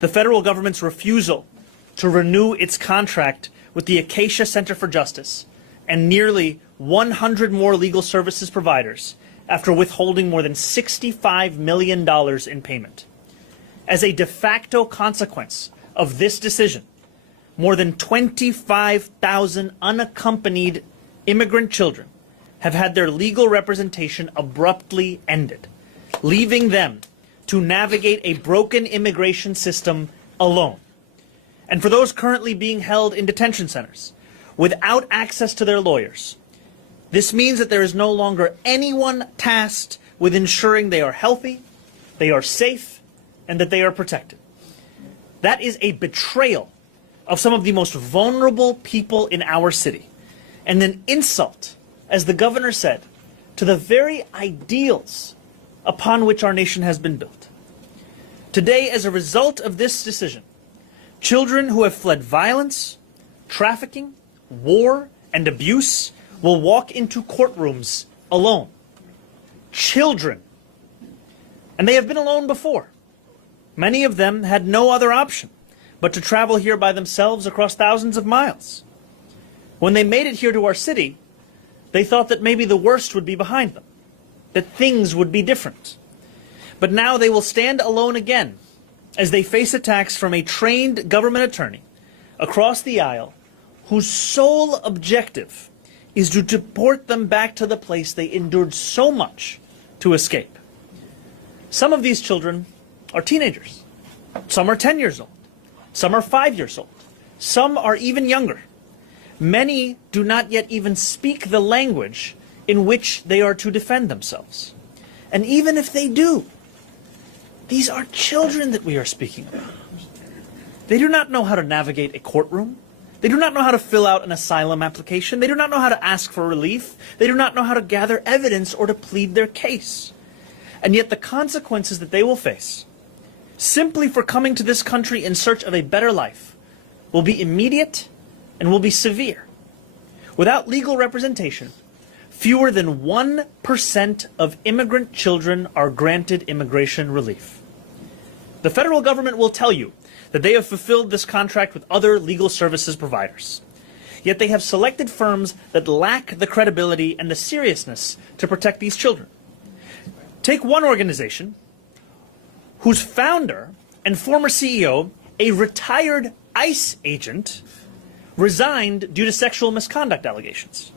The federal government's refusal to renew its contract with the Acacia Center for Justice and nearly 100 more legal services providers after withholding more than $65 million in payment. As a de facto consequence of this decision, more than 25,000 unaccompanied immigrant children have had their legal representation abruptly ended, leaving them to navigate a broken immigration system alone. And for those currently being held in detention centers without access to their lawyers, this means that there is no longer anyone tasked with ensuring they are healthy, they are safe, and that they are protected. That is a betrayal of some of the most vulnerable people in our city, and an insult, as the governor said, to the very ideals upon which our nation has been built. Today, as a result of this decision, children who have fled violence, trafficking, war, and abuse will walk into courtrooms alone. Children. And they have been alone before. Many of them had no other option but to travel here by themselves across thousands of miles. When they made it here to our city, they thought that maybe the worst would be behind them, that things would be different. But now they will stand alone again as they face attacks from a trained government attorney across the aisle whose sole objective is to deport them back to the place they endured so much to escape. Some of these children are teenagers. Some are 10 years old. Some are 5 years old. Some are even younger. Many do not yet even speak the language in which they are to defend themselves. And even if they do, these are children that we are speaking about. They do not know how to navigate a courtroom. They do not know how to fill out an asylum application. They do not know how to ask for relief. They do not know how to gather evidence or to plead their case. And yet the consequences that they will face, simply for coming to this country in search of a better life, will be immediate and will be severe. Without legal representation, fewer than 1% of immigrant children are granted immigration relief. The federal government will tell you that they have fulfilled this contract with other legal services providers. Yet they have selected firms that lack the credibility and the seriousness to protect these children. Take one organization whose founder and former CEO, a retired ICE agent, resigned due to sexual misconduct allegations.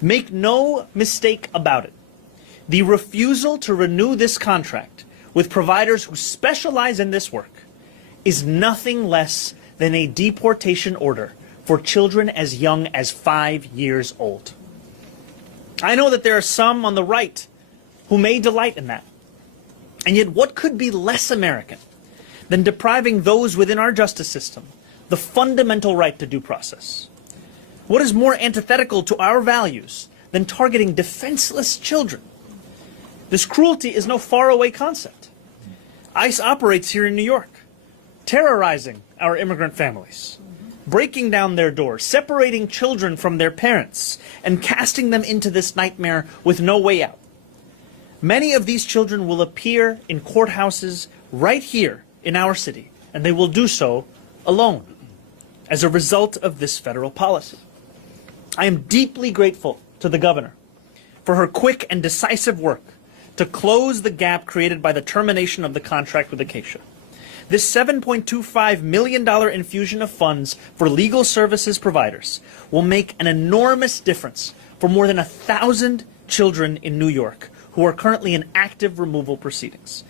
Make no mistake about it. The refusal to renew this contract with providers who specialize in this work is nothing less than a deportation order for children as young as 5 years old. I know that there are some on the right who may delight in that. And yet what could be less American than depriving those within our justice system the fundamental right to due process? What is more antithetical to our values than targeting defenseless children? This cruelty is no faraway concept. ICE operates here in New York, terrorizing our immigrant families, breaking down their doors, separating children from their parents, and casting them into this nightmare with no way out. Many of these children will appear in courthouses right here in our city, and they will do so alone as a result of this federal policy. I am deeply grateful to the governor for her quick and decisive work to close the gap created by the termination of the contract with Acacia. This $7.25 million infusion of funds for legal services providers will make an enormous difference for more than 1,000 children in New York who are currently in active removal proceedings.